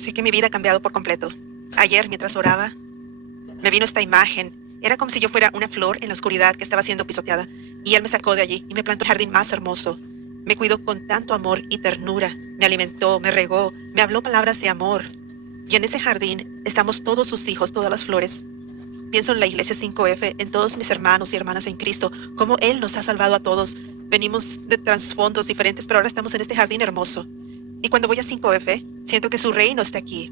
Sé que mi vida ha cambiado por completo. Ayer, mientras oraba, me vino esta imagen. Era como si yo fuera una flor en la oscuridad que estaba siendo pisoteada. Y Él me sacó de allí y me plantó el jardín más hermoso. Me cuidó con tanto amor y ternura. Me alimentó, me regó, me habló palabras de amor. Y en ese jardín estamos todos sus hijos, todas las flores. Pienso en la iglesia 5F, en todos mis hermanos y hermanas en Cristo, cómo Él nos ha salvado a todos. Venimos de trasfondos diferentes, pero ahora estamos en este jardín hermoso. Y cuando voy a 5F, siento que su reino está aquí.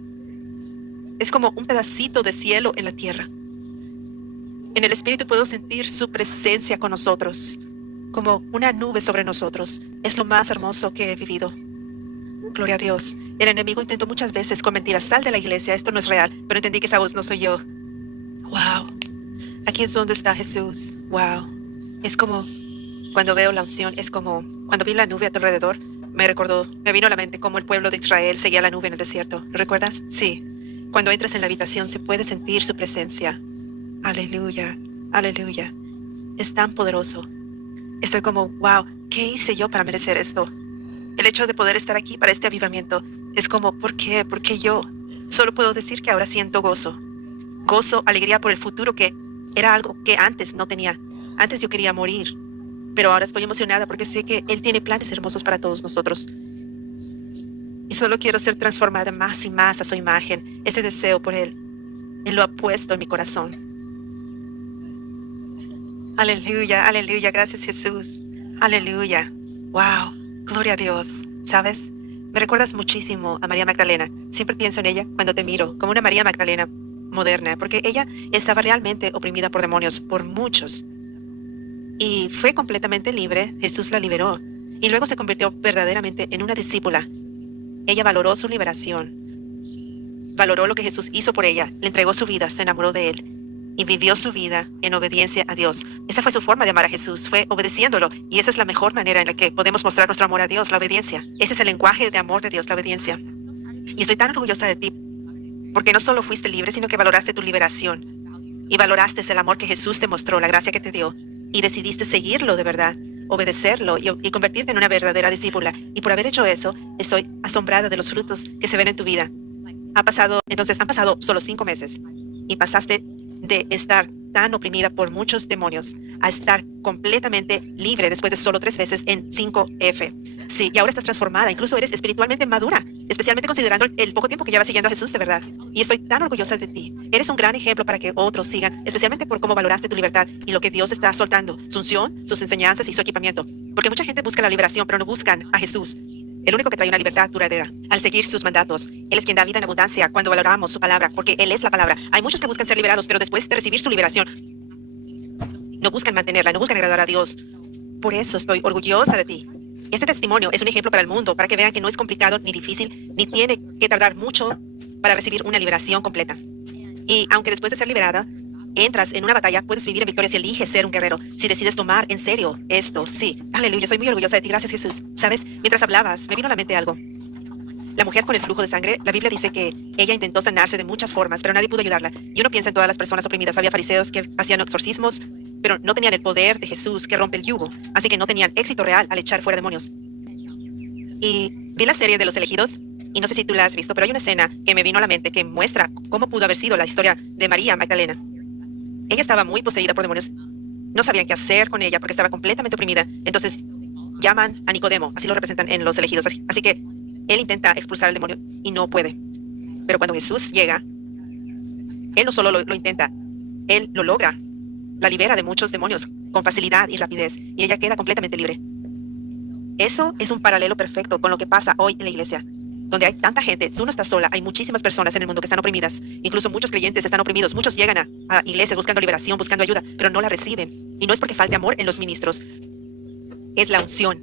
Es como un pedacito de cielo en la tierra. En el Espíritu puedo sentir su presencia con nosotros, como una nube sobre nosotros. Es lo más hermoso que he vivido. Gloria a Dios. El enemigo intentó muchas veces con mentiras: sal de la iglesia, esto no es real. Pero entendí que esa voz no soy yo. Wow. Aquí es donde está Jesús. Wow. Es como cuando veo la unción, es como cuando vi la nube a tu alrededor. Me vino a la mente cómo el pueblo de Israel seguía la nube en el desierto. ¿Lo recuerdas? Sí. Cuando entras en la habitación se puede sentir su presencia. Aleluya, aleluya. Es tan poderoso. Estoy como, wow, ¿qué hice yo para merecer esto? El hecho de poder estar aquí para este avivamiento es como, ¿por qué? ¿Por qué yo? Solo puedo decir que ahora siento gozo. Gozo, alegría por el futuro, que era algo que antes no tenía. Antes yo quería morir, pero ahora estoy emocionada porque sé que Él tiene planes hermosos para todos nosotros. Y solo quiero ser transformada más y más a su imagen. Ese deseo por Él, Él lo ha puesto en mi corazón. Aleluya, aleluya, gracias Jesús. Aleluya. Wow, gloria a Dios. ¿Sabes? Me recuerdas muchísimo a María Magdalena. Siempre pienso en ella cuando te miro, como una María Magdalena moderna, porque ella estaba realmente oprimida por demonios, por muchos. Y fue completamente libre. Jesús la liberó. Y luego se convirtió verdaderamente en una discípula. Ella valoró su liberación. Valoró lo que Jesús hizo por ella. Le entregó su vida, se enamoró de Él. Y vivió su vida en obediencia a Dios. Esa fue su forma de amar a Jesús, fue obedeciéndolo. Y esa es la mejor manera en la que podemos mostrar nuestro amor a Dios, la obediencia. Ese es el lenguaje de amor de Dios, la obediencia. Y estoy tan orgullosa de ti, porque no solo fuiste libre, sino que valoraste tu liberación. Y valoraste el amor que Jesús te mostró, la gracia que te dio. Y decidiste seguirlo de verdad, obedecerlo y convertirte en una verdadera discípula. Y por haber hecho eso, estoy asombrada de los frutos que se ven en tu vida. Han pasado solo 5 meses. Y pasaste de estar tan oprimida por muchos demonios a estar completamente libre después de solo 3 veces en 5F. Sí, y ahora estás transformada, incluso eres espiritualmente madura, especialmente considerando el poco tiempo que llevas siguiendo a Jesús de verdad. Y estoy tan orgullosa de ti. Eres un gran ejemplo para que otros sigan, especialmente por cómo valoraste tu libertad y lo que Dios está soltando, su unción, sus enseñanzas y su equipamiento. Porque mucha gente busca la liberación, pero no buscan a Jesús, el único que trae una libertad duradera. Al seguir sus mandatos, Él es quien da vida en abundancia cuando valoramos su palabra, porque Él es la palabra. Hay muchos que buscan ser liberados, pero después de recibir su liberación, no buscan mantenerla, no buscan agradar a Dios. Por eso estoy orgullosa de ti. Este testimonio es un ejemplo para el mundo, para que vean que no es complicado ni difícil, ni tiene que tardar mucho para recibir una liberación completa. Y aunque después de ser liberada, entras en una batalla, puedes vivir en victoria si eliges ser un guerrero, si decides tomar en serio esto. Sí, aleluya, soy muy orgullosa de ti, gracias Jesús. ¿Sabes? Mientras hablabas, me vino a la mente algo. La mujer con el flujo de sangre, la Biblia dice que ella intentó sanarse de muchas formas, pero nadie pudo ayudarla. Y uno piensa en todas las personas oprimidas. Había fariseos que hacían exorcismos, pero no tenían el poder de Jesús que rompe el yugo, así que no tenían éxito real al echar fuera demonios. Y vi la serie de Los Elegidos, y no sé si tú la has visto, pero hay una escena que me vino a la mente que muestra cómo pudo haber sido la historia de María Magdalena. Ella estaba muy poseída por demonios. No sabían qué hacer con ella porque estaba completamente oprimida. Entonces llaman a Nicodemo, así lo representan en Los Elegidos. Así que él intenta expulsar al demonio y no puede. Pero cuando Jesús llega, él no solo lo intenta, él lo logra. La libera de muchos demonios con facilidad y rapidez, y ella queda completamente libre. Eso es un paralelo perfecto con lo que pasa hoy en la iglesia, donde hay tanta gente. Tú no estás sola, hay muchísimas personas en el mundo que están oprimidas. Incluso muchos creyentes están oprimidos. Muchos llegan a iglesias buscando liberación, buscando ayuda, pero no la reciben. Y no es porque falte amor en los ministros, es la unción.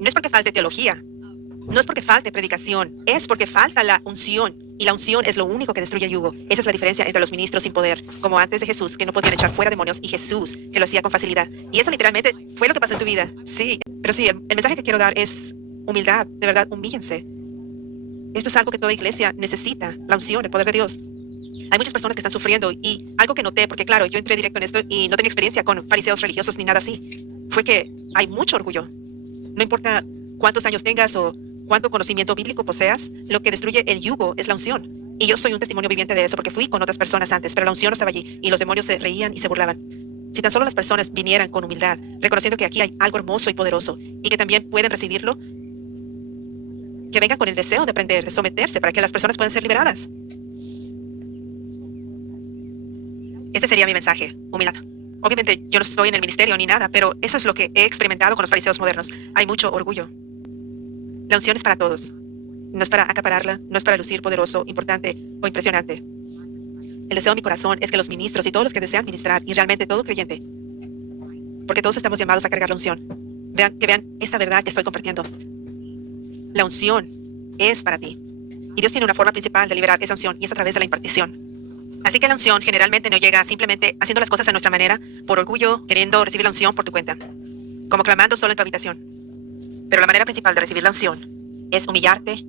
No es porque falte teología, no es porque falte predicación, es porque falta la unción. Y la unción es lo único que destruye el yugo. Esa es la diferencia entre los ministros sin poder, como antes de Jesús, que no podían echar fuera demonios, y Jesús, que lo hacía con facilidad. Y eso literalmente fue lo que pasó en tu vida. Sí, pero sí, el mensaje que quiero dar es humildad. De verdad, humíllense. Esto es algo que toda iglesia necesita, la unción, el poder de Dios. Hay muchas personas que están sufriendo, y algo que noté, porque claro, yo entré directo en esto y no tenía experiencia con fariseos religiosos ni nada así, fue que hay mucho orgullo. No importa cuántos años tengas o cuánto conocimiento bíblico poseas, lo que destruye el yugo es la unción. Y yo soy un testimonio viviente de eso porque fui con otras personas antes, pero la unción no estaba allí y los demonios se reían y se burlaban. Si tan solo las personas vinieran con humildad, reconociendo que aquí hay algo hermoso y poderoso y que también pueden recibirlo, que vengan con el deseo de aprender, de someterse para que las personas puedan ser liberadas. Ese sería mi mensaje, humildad. Obviamente yo no estoy en el ministerio ni nada, pero eso es lo que he experimentado con los fariseos modernos. Hay mucho orgullo. La unción es para todos. No es para acapararla, no es para lucir poderoso, importante o impresionante. El deseo de mi corazón es que los ministros y todos los que desean ministrar, y realmente todo creyente, porque todos estamos llamados a cargar la unción, que vean esta verdad que estoy compartiendo. La unción es para ti. Y Dios tiene una forma principal de liberar esa unción y es a través de la impartición. Así que la unción generalmente no llega simplemente haciendo las cosas a nuestra manera, por orgullo, queriendo recibir la unción por tu cuenta, como clamando solo en tu habitación. Pero la manera principal de recibir la unción es humillarte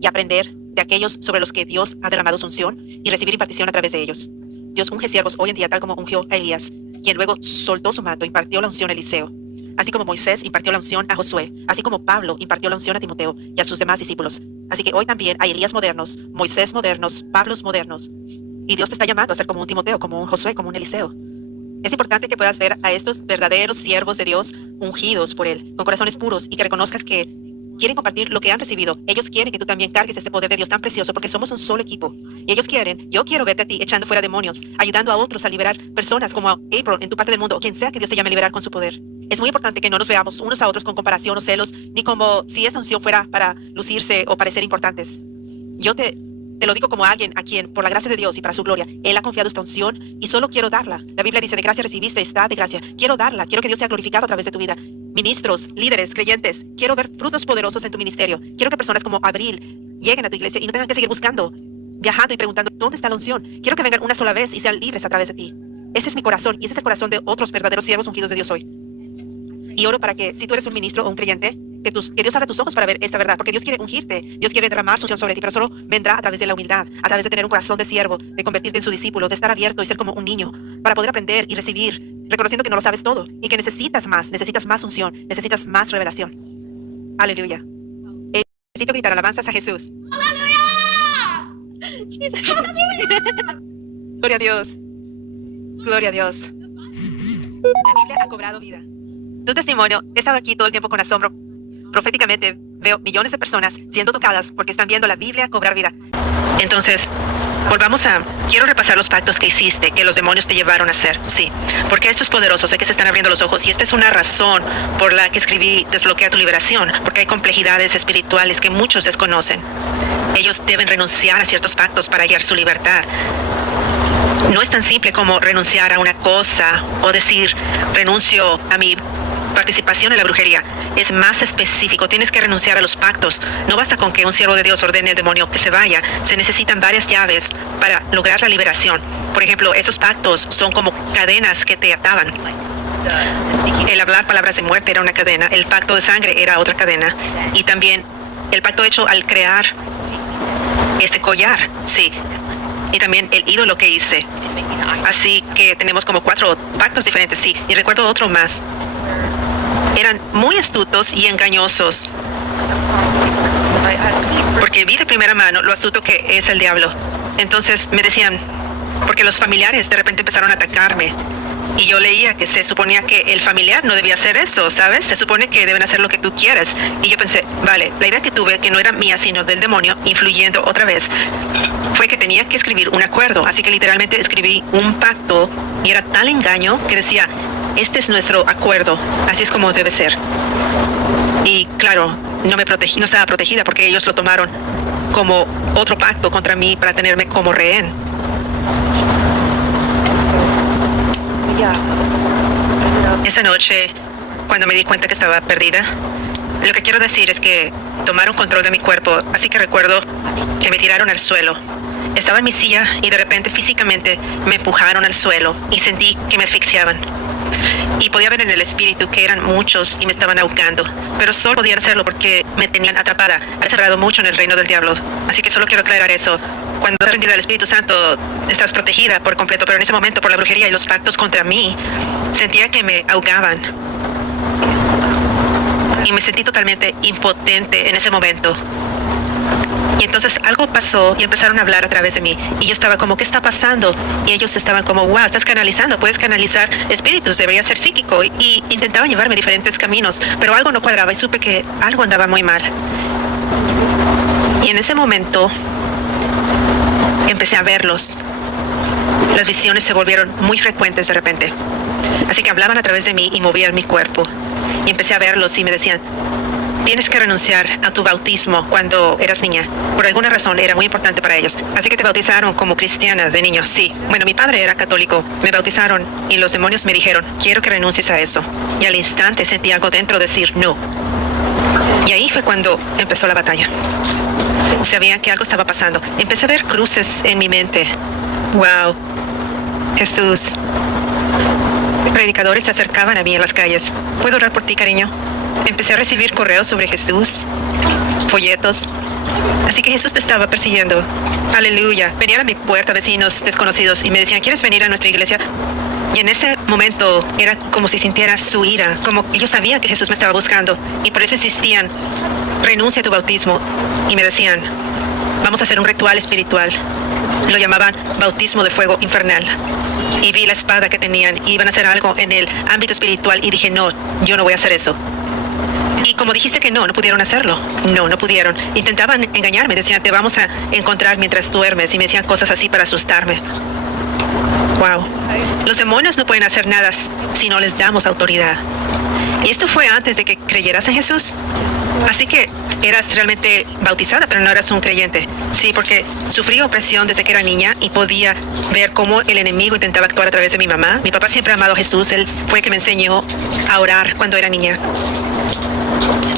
y aprender de aquellos sobre los que Dios ha derramado su unción y recibir impartición a través de ellos. Dios unge siervos hoy en día tal como ungió a Elías, quien luego soltó su manto, impartió la unción a Eliseo. Así como Moisés impartió la unción a Josué, así como Pablo impartió la unción a Timoteo y a sus demás discípulos. Así que hoy también hay Elías modernos, Moisés modernos, Pablos modernos. Y Dios te está llamando a ser como un Timoteo, como un Josué, como un Eliseo. Es importante que puedas ver a estos verdaderos siervos de Dios ungidos por Él, con corazones puros y que reconozcas que quieren compartir lo que han recibido. Ellos quieren que tú también cargues este poder de Dios tan precioso porque somos un solo equipo. Y ellos quieren, yo quiero verte a ti echando fuera demonios, ayudando a otros a liberar personas como a April en tu parte del mundo o quien sea que Dios te llame a liberar con su poder. Es muy importante que no nos veamos unos a otros con comparación o celos, ni como si esta unción fuera para lucirse o parecer importantes. Yo te lo digo como alguien a quien, por la gracia de Dios y para su gloria, Él ha confiado esta unción y solo quiero darla. La Biblia dice, de gracia recibiste, está de gracia. Quiero darla, quiero que Dios sea glorificado a través de tu vida. Ministros, líderes, creyentes, quiero ver frutos poderosos en tu ministerio. Quiero que personas como Abril lleguen a tu iglesia y no tengan que seguir buscando, viajando y preguntando, ¿dónde está la unción? Quiero que vengan una sola vez y sean libres a través de ti. Ese es mi corazón y ese es el corazón de otros verdaderos siervos ungidos de Dios hoy. Y oro para que, si tú eres un ministro o un creyente, que Dios abra tus ojos para ver esta verdad, porque Dios quiere ungirte, Dios quiere derramar su unción sobre ti, pero solo vendrá a través de la humildad, a través de tener un corazón de siervo, de convertirte en su discípulo, de estar abierto y ser como un niño, para poder aprender y recibir, reconociendo que no lo sabes todo y que necesitas más unción, necesitas más revelación. Aleluya. Necesito gritar alabanzas a Jesús. Gloria a Dios. Gloria a Dios. La Biblia ha cobrado vida. Tu testimonio, he estado aquí todo el tiempo con asombro. Proféticamente veo millones de personas siendo tocadas porque están viendo la Biblia cobrar vida. Entonces, quiero repasar los pactos que hiciste, que los demonios te llevaron a hacer. Sí, porque esto es poderoso, sé que se están abriendo los ojos y esta es una razón por la que escribí Desbloquea tu liberación, porque hay complejidades espirituales que muchos desconocen. Ellos deben renunciar a ciertos pactos para hallar su libertad. No es tan simple como renunciar a una cosa o decir renuncio a mi participación en la brujería. Es más específico, tienes que renunciar a los pactos. No basta con que un siervo de Dios ordene al demonio que se vaya, se necesitan varias llaves para lograr la liberación. Por ejemplo, esos pactos son como cadenas que te ataban. El hablar palabras de muerte era una cadena, el pacto de sangre era otra cadena, y también el pacto hecho al crear este collar, sí, y también el ídolo que hice. Así que tenemos como 4 pactos diferentes, sí, y recuerdo otro más. Eran muy astutos y engañosos, porque vi de primera mano lo astuto que es el diablo. Entonces me decían, porque los familiares de repente empezaron a atacarme, y yo leía que se suponía que el familiar no debía hacer eso, ¿sabes? Se supone que deben hacer lo que tú quieres. Y yo pensé, vale, la idea que tuve, que no era mía sino del demonio, influyendo otra vez, fue que tenía que escribir un acuerdo. Así que literalmente escribí un pacto, y era tal engaño que decía, este es nuestro acuerdo, así es como debe ser. Y claro, no estaba protegida porque ellos lo tomaron como otro pacto contra mí para tenerme como rehén. Esa noche, cuando me di cuenta que estaba perdida, lo que quiero decir es que tomaron control de mi cuerpo, así que recuerdo que me tiraron al suelo. Estaba en mi silla y de repente físicamente me empujaron al suelo y sentí que me asfixiaban. Y podía ver en el espíritu que eran muchos y me estaban ahogando, pero solo podían hacerlo porque me tenían atrapada. He cerrado mucho en el reino del diablo, así que solo quiero aclarar eso. Cuando estás rendida al Espíritu Santo, estás protegida por completo, pero en ese momento, por la brujería y los pactos contra mí, sentía que me ahogaban. y me sentí totalmente impotente en ese momento. Y entonces algo pasó y empezaron a hablar a través de mí. Y yo estaba como, ¿qué está pasando? Y ellos estaban como, wow, estás canalizando, puedes canalizar espíritus, debería ser psíquico. Y intentaban llevarme diferentes caminos, pero algo no cuadraba y supe que algo andaba muy mal. Y en ese momento empecé a verlos. Las visiones se volvieron muy frecuentes de repente. Así que hablaban a través de mí y movían mi cuerpo. Y empecé a verlos y me decían, tienes que renunciar a tu bautismo cuando eras niña. Por alguna razón era muy importante para ellos. Así que te bautizaron como cristiana de niño. Sí. Bueno, mi padre era católico. Me bautizaron y los demonios me dijeron, quiero que renuncies a eso. Y al instante sentí algo dentro decir no. Y ahí fue cuando empezó la batalla. Sabía que algo estaba pasando. Empecé a ver cruces en mi mente. Wow. Jesús. Predicadores se acercaban a mí en las calles. ¿Puedo orar por ti, cariño? Empecé a recibir correos sobre Jesús, folletos. Así que Jesús te estaba persiguiendo. Aleluya. Venían a mi puerta vecinos desconocidos y me decían, ¿quieres venir a nuestra iglesia? Y en ese momento era como si sintiera su ira, como ellos sabían que Jesús me estaba buscando y por eso insistían, renuncia a tu bautismo. Y me decían, vamos a hacer un ritual espiritual. Lo llamaban bautismo de fuego infernal. Y vi la espada que tenían y iban a hacer algo en el ámbito espiritual y dije, no, yo no voy a hacer eso. Y como dijiste que no pudieron hacerlo. No pudieron. Intentaban engañarme, decían, te vamos a encontrar mientras duermes y me decían cosas así para asustarme. Wow. Los demonios no pueden hacer nada si no les damos autoridad. Y esto fue antes de que creyeras en Jesús. Así que eras realmente bautizada, pero no eras un creyente. Sí, porque sufrí opresión desde que era niña y podía ver cómo el enemigo intentaba actuar a través de mi mamá. Mi papá siempre ha amado a Jesús. Él fue el que me enseñó a orar cuando era niña.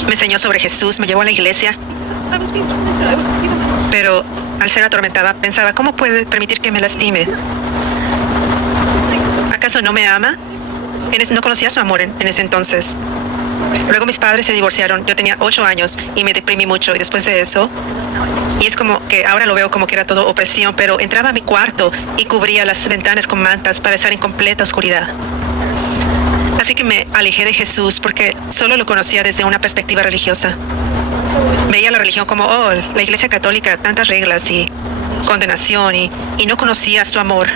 Me enseñó sobre Jesús, me llevó a la iglesia. Pero al ser atormentada, pensaba, ¿cómo puede permitir que me lastime? ¿Acaso no me ama? No conocía su amor en ese entonces. Luego mis padres se divorciaron. Yo tenía 8 años y me deprimí mucho. Y después de eso, y es como que ahora lo veo como que era todo opresión, pero entraba a mi cuarto y cubría las ventanas con mantas para estar en completa oscuridad. Así que me alejé de Jesús porque solo lo conocía desde una perspectiva religiosa. Veía la religión como, oh, la iglesia católica, tantas reglas y condenación y no conocía su amor.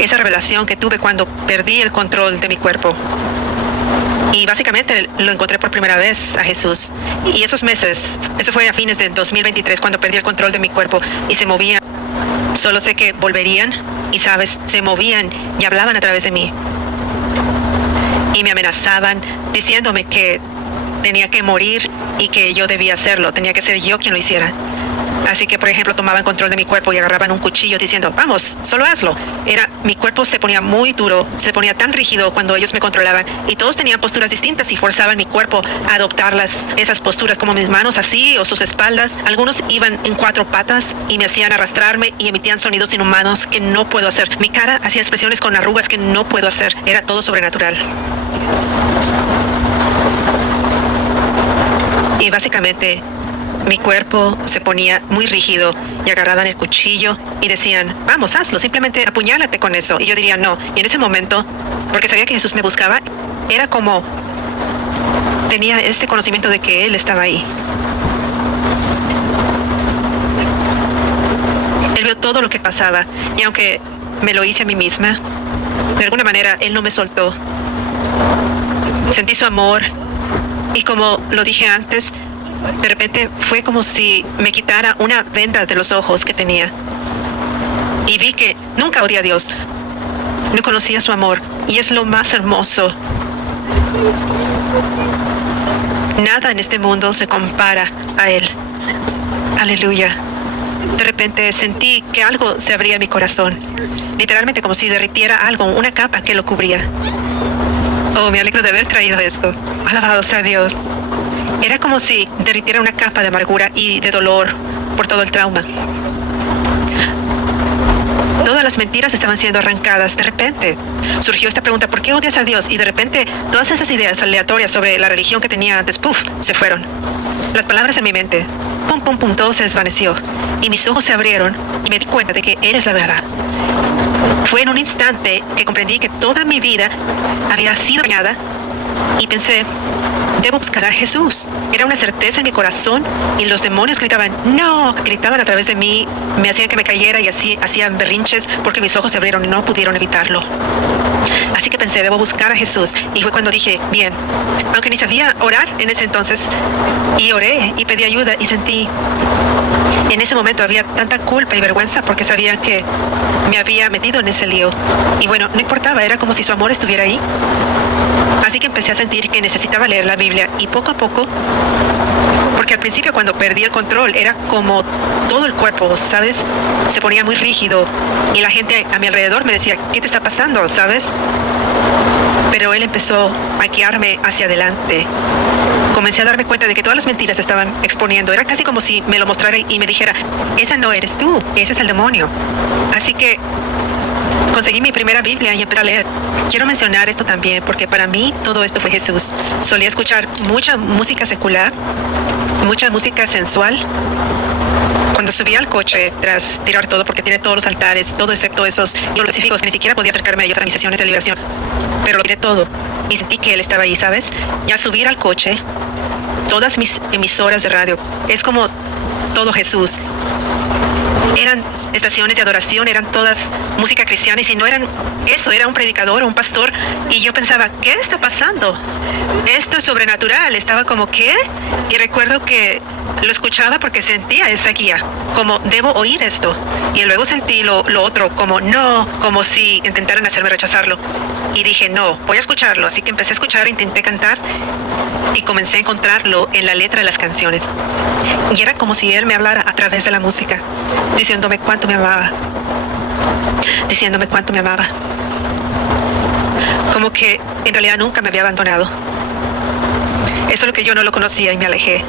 Esa revelación que tuve cuando perdí el control de mi cuerpo. Y básicamente lo encontré por primera vez a Jesús. Y esos meses, eso fue a fines de 2023 cuando perdí el control de mi cuerpo y se movían. Solo sé que volverían y, sabes, se movían y hablaban a través de mí. Y me amenazaban diciéndome que tenía que morir y que yo debía hacerlo. Tenía que ser yo quien lo hiciera. Así que, por ejemplo, tomaban control de mi cuerpo y agarraban un cuchillo diciendo, vamos, solo hazlo. Mi cuerpo se ponía muy duro, se ponía tan rígido cuando ellos me controlaban y todos tenían posturas distintas y forzaban mi cuerpo a adoptar esas posturas como mis manos así o sus espaldas. Algunos iban en 4 patas y me hacían arrastrarme y emitían sonidos inhumanos que no puedo hacer. Mi cara hacía expresiones con arrugas que no puedo hacer. Era todo sobrenatural. Y básicamente mi cuerpo se ponía muy rígido y agarraban el cuchillo y decían, vamos, hazlo, simplemente apuñálate con eso. Y yo diría, no. Y en ese momento, porque sabía que Jesús me buscaba, era como tenía este conocimiento de que Él estaba ahí. Él vio todo lo que pasaba y aunque me lo hice a mí misma, de alguna manera Él no me soltó. Sentí su amor y como lo dije antes, de repente fue como si me quitara una venda de los ojos que tenía. Y vi que nunca odié a Dios. No conocía su amor. Y es lo más hermoso. Nada en este mundo se compara a Él. Aleluya. De repente sentí que algo se abría en mi corazón. Literalmente como si derritiera algo, una capa que lo cubría. Oh, me alegro de haber traído esto. Alabado sea Dios. Era como si derritiera una capa de amargura y de dolor por todo el trauma. Todas las mentiras estaban siendo arrancadas. De repente surgió esta pregunta, ¿por qué odias a Dios? Y de repente todas esas ideas aleatorias sobre la religión que tenía antes, ¡puf!, se fueron. Las palabras en mi mente, pum, pum, pum, todo se desvaneció. Y mis ojos se abrieron y me di cuenta de que Él es la verdad. Fue en un instante que comprendí que toda mi vida había sido dañada y pensé, debo buscar a Jesús. Era una certeza en mi corazón y los demonios gritaban, no, gritaban a través de mí, me hacían que me cayera y así hacían berrinches porque mis ojos se abrieron y no pudieron evitarlo. Así que pensé, debo buscar a Jesús. Y fue cuando dije, bien, aunque ni sabía orar en ese entonces, y oré y pedí ayuda y sentí, en ese momento había tanta culpa y vergüenza porque sabía que me había metido en ese lío. Y bueno, no importaba, era como si su amor estuviera ahí. Así que empecé a sentir que necesitaba leer la Biblia y poco a poco, porque al principio cuando perdí el control era como todo el cuerpo, ¿sabes? Se ponía muy rígido y la gente a mi alrededor me decía, ¿qué te está pasando? ¿Sabes? Pero él empezó a guiarme hacia adelante. Comencé a darme cuenta de que todas las mentiras se estaban exponiendo. Era casi como si me lo mostrara y me dijera, esa no eres tú, ese es el demonio. Así que conseguí mi primera Biblia y empecé a leer. Quiero mencionar esto también porque para mí todo esto fue Jesús. Solía escuchar mucha música secular, mucha música sensual. Cuando subí al coche tras tirar todo, porque tiré todos los altares, todo excepto esos específicos, que ni siquiera podía acercarme a ellos a mis sesiones de liberación, pero lo tiré todo y sentí que él estaba ahí, ¿sabes? Y al subir al coche, todas mis emisoras de radio, es como todo Jesús. Eran estaciones de adoración, eran todas música cristiana y si no eran eso, era un predicador o un pastor y yo pensaba, ¿qué está pasando? Esto es sobrenatural, estaba como, ¿qué? Y recuerdo que lo escuchaba porque sentía esa guía, como debo oír esto. Y luego sentí lo otro, como no, como si intentaran hacerme rechazarlo. Y dije, no, voy a escucharlo. Así que empecé a escuchar, intenté cantar y comencé a encontrarlo en la letra de las canciones. Y era como si él me hablara a través de la música, diciéndome cuánto me amaba. Diciéndome cuánto me amaba. Como que en realidad nunca me había abandonado. Eso es lo que yo no lo conocía y me alejé.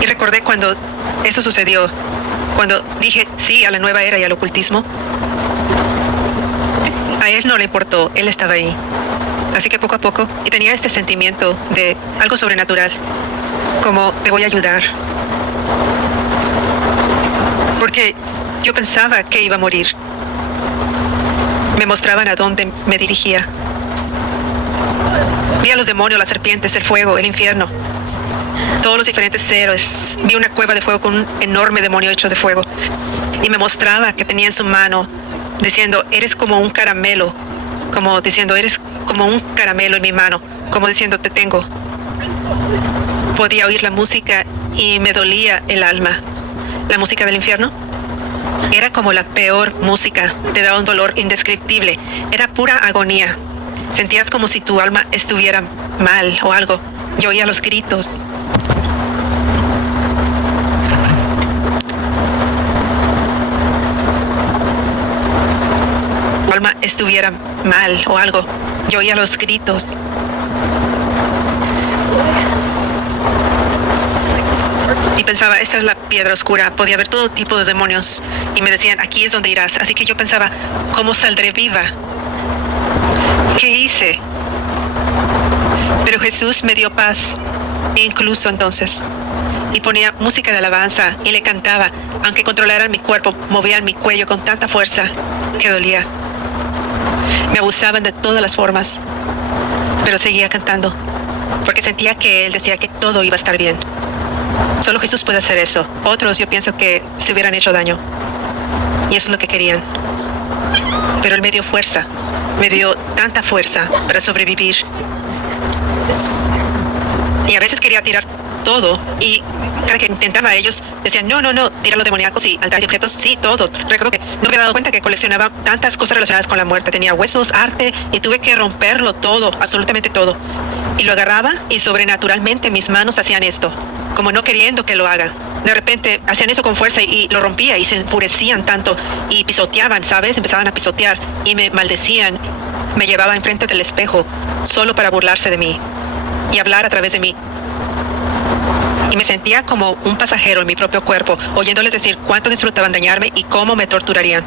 Y recordé cuando eso sucedió, cuando dije sí a la nueva era y al ocultismo, a él no le importó, él estaba ahí. Así que poco a poco, y tenía este sentimiento de algo sobrenatural, como te voy a ayudar. Porque yo pensaba que iba a morir. Me mostraban a dónde me dirigía. Vi a los demonios, las serpientes, el fuego, el infierno. Todos los diferentes seres. Vi una cueva de fuego con un enorme demonio hecho de fuego. Y me mostraba que tenía en su mano, diciendo, eres como un caramelo. Como diciendo, eres como un caramelo en mi mano. Como diciendo, te tengo. Podía oír la música y me dolía el alma. La música del infierno era como la peor música. Te daba un dolor indescriptible. Era pura agonía. Sentías como si tu alma estuviera mal o algo. Yo oía los gritos. Tu alma estuviera mal o algo. Yo oía los gritos. Y pensaba, esta es la piedra oscura. Podía haber todo tipo de demonios. Y me decían, aquí es donde irás. Así que yo pensaba, ¿cómo saldré viva? ¿Qué hice? Pero Jesús me dio paz, incluso entonces. Y ponía música de alabanza y le cantaba, aunque controlaran mi cuerpo, movían mi cuello con tanta fuerza que dolía. Me abusaban de todas las formas, pero seguía cantando, porque sentía que él decía que todo iba a estar bien. Solo Jesús puede hacer eso. Otros yo pienso que se hubieran hecho daño. Y eso es lo que querían. Pero él me dio fuerza. Me dio tanta fuerza para sobrevivir. Y a veces quería tirar todo y cada que intentaba ellos decían, no, tira lo demoníaco, sí, altares y objetos, sí, todo. Recuerdo que no me había dado cuenta que coleccionaba tantas cosas relacionadas con la muerte. Tenía huesos, arte y tuve que romperlo todo, absolutamente todo. Y lo agarraba y sobrenaturalmente mis manos hacían esto, como no queriendo que lo haga. De repente hacían eso con fuerza y lo rompía y se enfurecían tanto y pisoteaban, ¿sabes? Empezaban a pisotear y me maldecían. Me llevaba enfrente del espejo solo para burlarse de mí y hablar a través de mí. Y me sentía como un pasajero en mi propio cuerpo, oyéndoles decir cuánto disfrutaban dañarme y cómo me torturarían.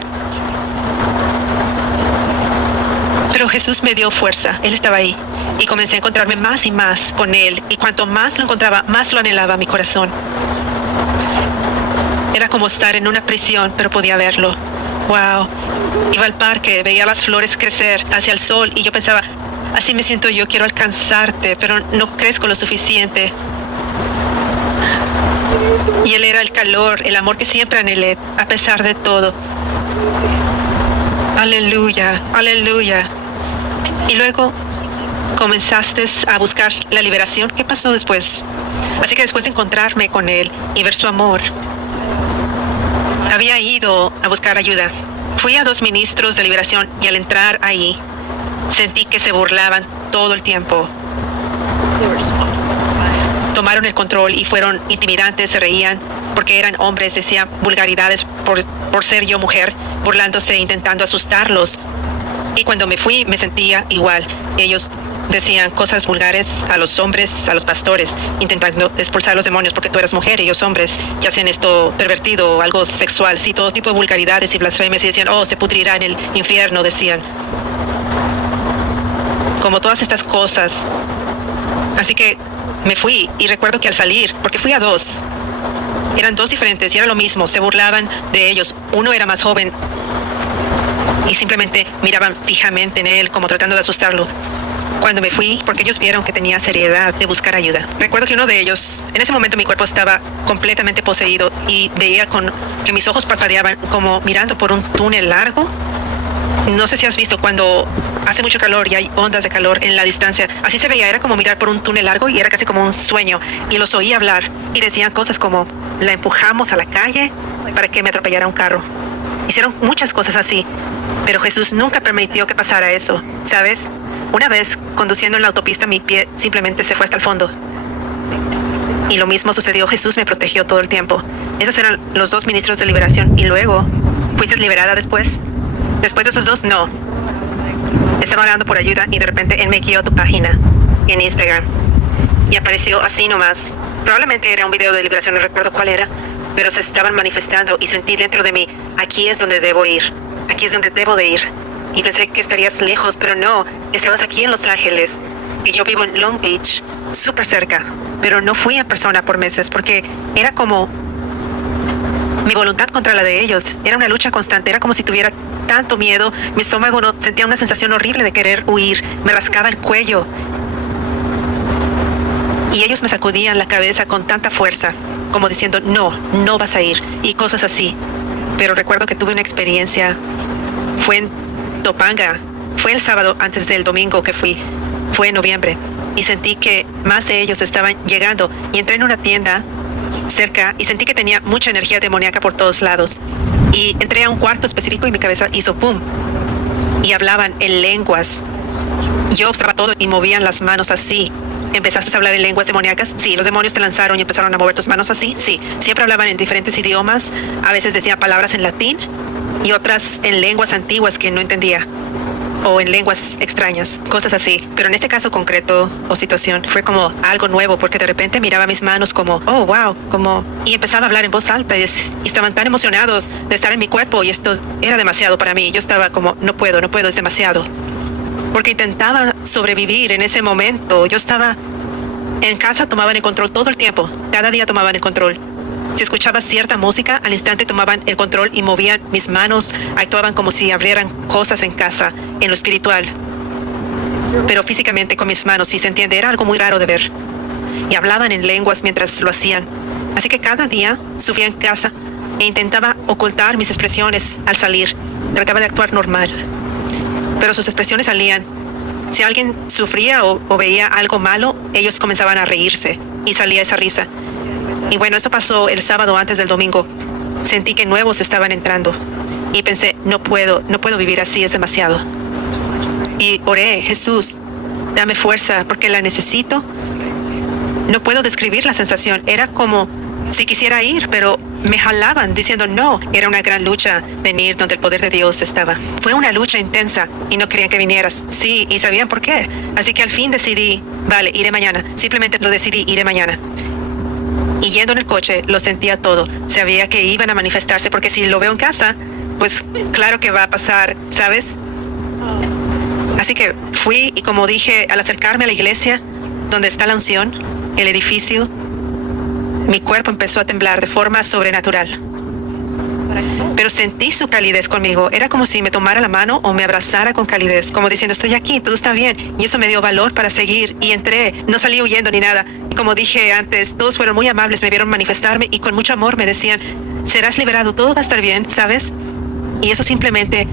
Pero Jesús me dio fuerza, Él estaba ahí. Y comencé a encontrarme más y más con Él. Y cuanto más lo encontraba, más lo anhelaba mi corazón. Era como estar en una prisión, pero podía verlo. ¡Wow! Iba al parque, veía las flores crecer hacia el sol y yo pensaba, Así me siento yo, quiero alcanzarte, pero no crezco lo suficiente. Y Él era el calor, el amor que siempre anhelé, a pesar de todo. Aleluya, aleluya. Y luego comenzaste a buscar la liberación. ¿Qué pasó después? Así que después de encontrarme con Él y ver su amor, había ido a buscar ayuda. Fui a 2 ministros de liberación y al entrar ahí, sentí que se burlaban todo el tiempo. Tomaron el control y fueron intimidantes, se reían porque eran hombres, decían vulgaridades por ser yo mujer, burlándose, intentando asustarlos. Y cuando me fui me sentía igual. Ellos decían cosas vulgares a los hombres, a los pastores, intentando expulsar a los demonios porque tú eras mujer y ellos hombres, y hacían esto pervertido, algo sexual, sí, todo tipo de vulgaridades y blasfemias, y decían, oh, se pudrirá en el infierno, decían. Como todas estas cosas. Así que me fui y recuerdo que al salir, porque fui a 2, eran 2 diferentes y era lo mismo, se burlaban de ellos. Uno era más joven y simplemente miraban fijamente en él como tratando de asustarlo. Cuando me fui, porque ellos vieron que tenía seriedad de buscar ayuda. Recuerdo que uno de ellos, en ese momento mi cuerpo estaba completamente poseído y veía que mis ojos parpadeaban como mirando por un túnel largo. No sé si has visto cuando hace mucho calor y hay ondas de calor en la distancia. Así se veía, era como mirar por un túnel largo y era casi como un sueño. Y los oí hablar y decían cosas como, la empujamos a la calle para que me atropellara un carro. Hicieron muchas cosas así, pero Jesús nunca permitió que pasara eso, ¿sabes? Una vez, conduciendo en la autopista, mi pie simplemente se fue hasta el fondo. Y lo mismo sucedió, Jesús me protegió todo el tiempo. Esos eran los 2 ministros de liberación. Y luego, ¿fuiste liberada después? Después de esos 2, no. Estaba orando por ayuda y de repente Él me guió a tu página en Instagram. Y apareció así nomás. Probablemente era un video de liberación, no recuerdo cuál era, pero se estaban manifestando y sentí dentro de mí, aquí es donde debo ir. Aquí es donde debo de ir. Y pensé que estarías lejos, pero no, estabas aquí en Los Ángeles. Y yo vivo en Long Beach, súper cerca. Pero no fui en persona por meses porque era como mi voluntad contra la de ellos. Era una lucha constante, era como si tuviera tanto miedo. Mi estómago sentía una sensación horrible de querer huir. Me rascaba el cuello. Y ellos me sacudían la cabeza con tanta fuerza, como diciendo, no, no vas a ir. Y cosas así. Pero recuerdo que tuve una experiencia. Fue en Topanga. Fue el sábado antes del domingo que fui. Fue en noviembre. Y sentí que más de ellos estaban llegando. Y entré en una tienda cerca y sentí que tenía mucha energía demoníaca por todos lados. Y entré a un cuarto específico y mi cabeza hizo pum. Y hablaban en lenguas. Yo observaba todo y movían las manos así. ¿Empezaste a hablar en lenguas demoníacas? Sí. ¿Los demonios te lanzaron y empezaron a mover tus manos así? Sí. Siempre hablaban en diferentes idiomas. A veces decían palabras en latín y otras en lenguas antiguas que no entendía. O en lenguas extrañas, cosas así. Pero en este caso concreto o situación fue como algo nuevo porque de repente miraba mis manos como, oh, wow, como... Y empezaba a hablar en voz alta y estaban tan emocionados de estar en mi cuerpo y esto era demasiado para mí. Yo estaba como, no puedo, es demasiado. Porque intentaba sobrevivir en ese momento. Yo estaba en casa, tomaban el control todo el tiempo. Cada día tomaban el control. Si escuchaba cierta música, al instante tomaban el control y movían mis manos, actuaban como si abrieran cosas en casa, en lo espiritual. Pero físicamente con mis manos, si se entiende, era algo muy raro de ver. Y hablaban en lenguas mientras lo hacían. Así que cada día sufría en casa e intentaba ocultar mis expresiones al salir. Trataba de actuar normal. Pero sus expresiones salían. Si alguien sufría o veía algo malo, ellos comenzaban a reírse y salía esa risa. Y bueno, eso pasó el sábado antes del domingo. Sentí que nuevos estaban entrando. Y pensé, no puedo vivir así, es demasiado. Y oré, Jesús, dame fuerza porque la necesito. No puedo describir la sensación. Era como si quisiera ir, pero me jalaban diciendo no. Era una gran lucha venir donde el poder de Dios estaba. Fue una lucha intensa y no querían que vinieras. Sí, y sabían por qué. Así que al fin decidí, vale, iré mañana. Simplemente lo decidí, iré mañana. Y yendo en el coche, lo sentía todo. Sabía que iban a manifestarse porque si lo veo en casa, pues claro que va a pasar, ¿sabes? Así que fui y como dije, al acercarme a la iglesia, donde está la unción, el edificio, mi cuerpo empezó a temblar de forma sobrenatural. pero sentí su calidez conmigo. Era como si me tomara la mano o me abrazara con calidez, como diciendo, estoy aquí, todo está bien. Y eso me dio valor para seguir y entré. No salí huyendo ni nada. Como dije antes, todos fueron muy amables, me vieron manifestarme y con mucho amor me decían, serás liberado, todo va a estar bien, ¿sabes? Y eso simplemente,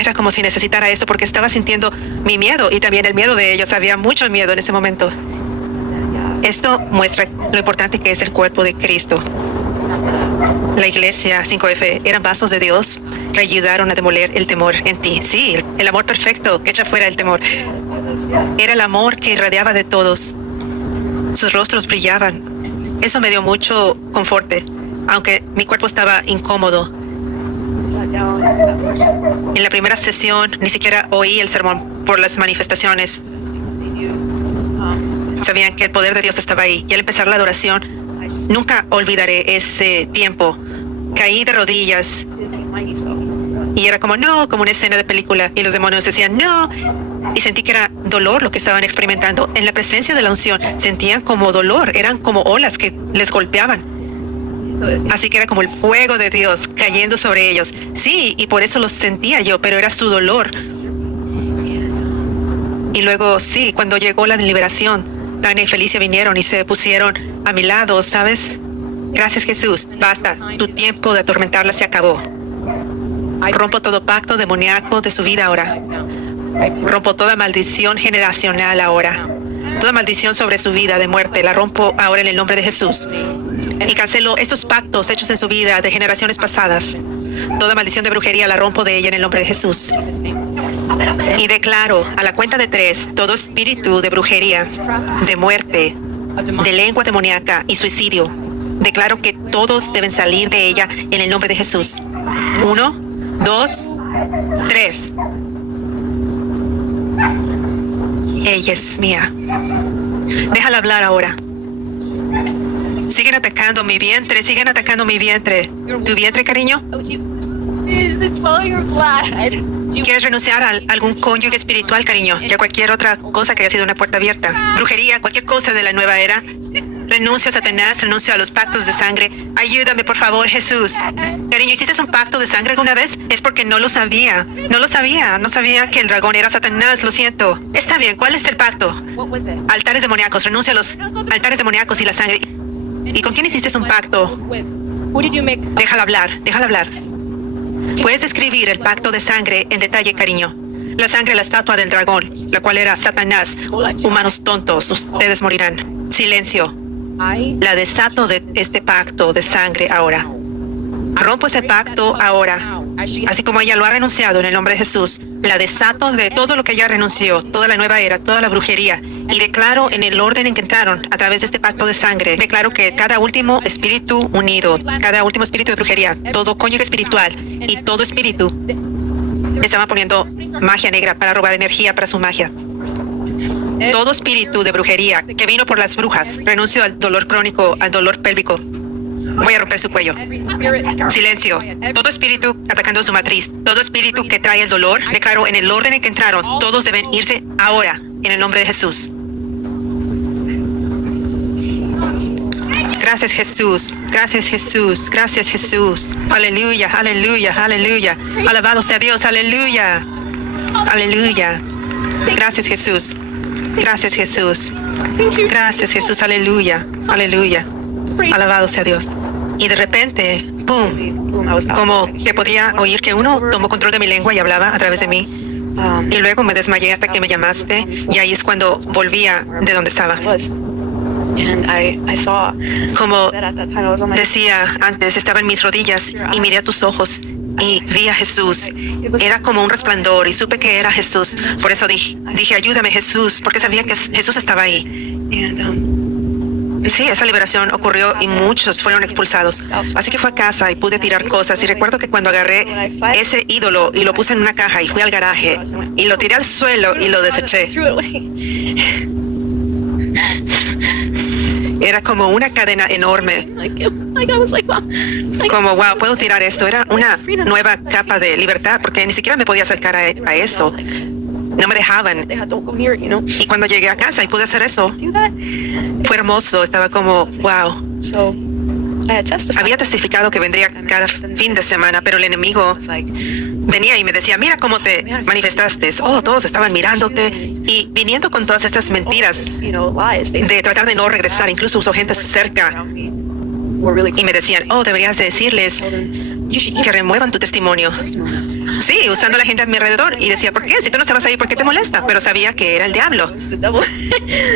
era como si necesitara eso porque estaba sintiendo mi miedo y también el miedo de ellos. Había mucho miedo en ese momento. Esto muestra lo importante que es el cuerpo de Cristo. La iglesia 5F eran vasos de Dios que ayudaron a demoler el temor en ti. Sí, el amor perfecto que echa fuera el temor. Era el amor que irradiaba de todos. Sus rostros brillaban. Eso me dio mucho confort, aunque mi cuerpo estaba incómodo. En la primera sesión ni siquiera oí el sermón por las manifestaciones. Sabían que el poder de Dios estaba ahí. Y al empezar la adoración, nunca olvidaré ese tiempo. Caí de rodillas y era como no, como una escena de película. Y los demonios decían no. Y sentí que era dolor lo que estaban experimentando. En la presencia de la unción sentían como dolor. Eran como olas que les golpeaban. Así que era como el fuego de Dios cayendo sobre ellos. Sí, y por eso los sentía yo, pero era su dolor. Y luego, sí, cuando llegó la liberación, Tania y Felicia vinieron y se pusieron a mi lado, ¿sabes? Gracias, Jesús. Basta. Tu tiempo de atormentarla se acabó. Rompo todo pacto demoníaco de su vida ahora. Rompo toda maldición generacional ahora. Toda maldición sobre su vida de muerte la rompo ahora en el nombre de Jesús. Y cancelo estos pactos hechos en su vida de generaciones pasadas. Toda maldición de brujería la rompo de ella en el nombre de Jesús. Y declaro a la cuenta de 3 todo espíritu de brujería, de muerte, de lengua demoníaca y suicidio. Declaro que todos deben salir de ella en el nombre de Jesús. 1, 2, 3. Ella es mía. Déjala hablar ahora. Siguen atacando mi vientre, siguen atacando mi vientre. ¿Tu vientre, cariño? ¿Quieres renunciar a algún cónyuge espiritual, cariño? Y a cualquier otra cosa que haya sido una puerta abierta. Brujería, cualquier cosa de la nueva era. Renuncio a Satanás, renuncio a los pactos de sangre. Ayúdame, por favor, Jesús. Cariño, ¿hiciste un pacto de sangre alguna vez? Es porque no lo sabía. No lo sabía. No sabía que el dragón era Satanás, lo siento. Está bien, ¿cuál es el pacto? Altares demoníacos, renuncio a los altares demoníacos y la sangre. ¿Y con quién hiciste un pacto? Déjala hablar, déjala hablar. Puedes describir el pacto de sangre en detalle, cariño. La sangre de la estatua del dragón, la cual era Satanás. Humanos tontos, ustedes morirán. Silencio. La desato de este pacto de sangre ahora. Rompo ese pacto ahora. Así como ella lo ha renunciado en el nombre de Jesús, la desato de todo lo que ella renunció, toda la nueva era, toda la brujería. Y declaro en el orden en que entraron a través de este pacto de sangre, declaro que cada último espíritu unido, cada último espíritu de brujería, todo cónyuge espiritual y todo espíritu estaba poniendo magia negra para robar energía para su magia. Todo espíritu de brujería que vino por las brujas, renuncio al dolor crónico, al dolor pélvico. Voy a romper su cuello. Silencio. Todo espíritu atacando su matriz, todo espíritu que trae el dolor, declaro en el orden en que entraron, todos deben irse ahora, en el nombre de Jesús. Gracias, Jesús. Gracias, Jesús. Gracias, Jesús. Aleluya, aleluya, aleluya. Alabado sea Dios, aleluya. Aleluya. Gracias, Jesús. Gracias, Jesús. Gracias, Jesús, aleluya. Aleluya. Alabado sea Dios. Y de repente, ¡pum! Como que podía oír que uno tomó control de mi lengua y hablaba a través de mí. Y luego me desmayé hasta que me llamaste. Y ahí es cuando volvía de donde estaba. Como decía antes, estaba en mis rodillas y miré a tus ojos y vi a Jesús. Era como un resplandor y supe que era Jesús. Por eso dije, ayúdame, Jesús, porque sabía que Jesús estaba ahí. Sí, esa liberación ocurrió y muchos fueron expulsados. Así que fui a casa y pude tirar cosas. Y recuerdo que cuando agarré ese ídolo y lo puse en una caja y fui al garaje y lo tiré al suelo y lo deseché. Era como una cadena enorme. Como, wow, puedo tirar esto. Era una nueva capa de libertad porque ni siquiera me podía acercar a eso. No me dejaban. Y cuando llegué a casa y pude hacer eso, fue hermoso. Estaba como, wow. Había testificado que vendría cada fin de semana, pero el enemigo venía y me decía, mira cómo te manifestaste. Oh, todos estaban mirándote y viniendo con todas estas mentiras de tratar de no regresar. Incluso usó gente cerca y me decían, oh, deberías de decirles que remuevan tu testimonio. Sí, usando a la gente a mi alrededor. Y decía, ¿por qué? Si tú no estabas ahí, ¿por qué te molesta? Pero sabía que era el diablo.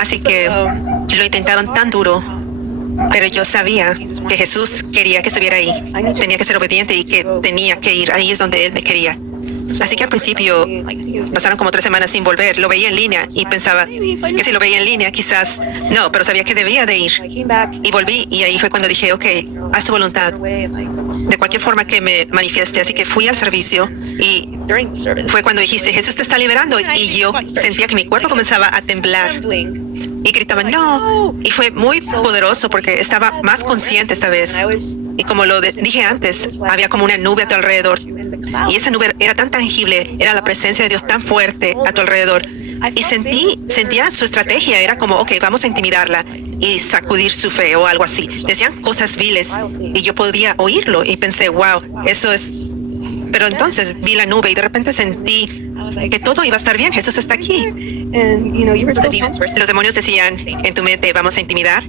Así que lo intentaban tan duro. Pero yo sabía que Jesús quería que estuviera ahí. Tenía que ser obediente y que tenía que ir. Ahí es donde Él me quería. Así que al principio pasaron como 3 semanas sin volver. Lo veía en línea y pensaba que si lo veía en línea quizás no, pero sabía que debía de ir. Y volví y ahí fue cuando dije, ok, haz tu voluntad. De cualquier forma que me manifieste. Así que fui al servicio y fue cuando dijiste, Jesús te está liberando. Y yo sentía que mi cuerpo comenzaba a temblar. Y gritaban, no. Y fue muy poderoso porque estaba más consciente esta vez. Y como lo dije antes, había como una nube a tu alrededor. Y esa nube era tan tangible, era la presencia de Dios tan fuerte a tu alrededor. Y sentía su estrategia, era como, ok, vamos a intimidarla y sacudir su fe o algo así. Decían cosas viles y yo podía oírlo y pensé, wow, eso es... Pero entonces vi la nube y de repente sentí que todo iba a estar bien, Jesús está aquí. Los demonios decían en tu mente, vamos a intimidar.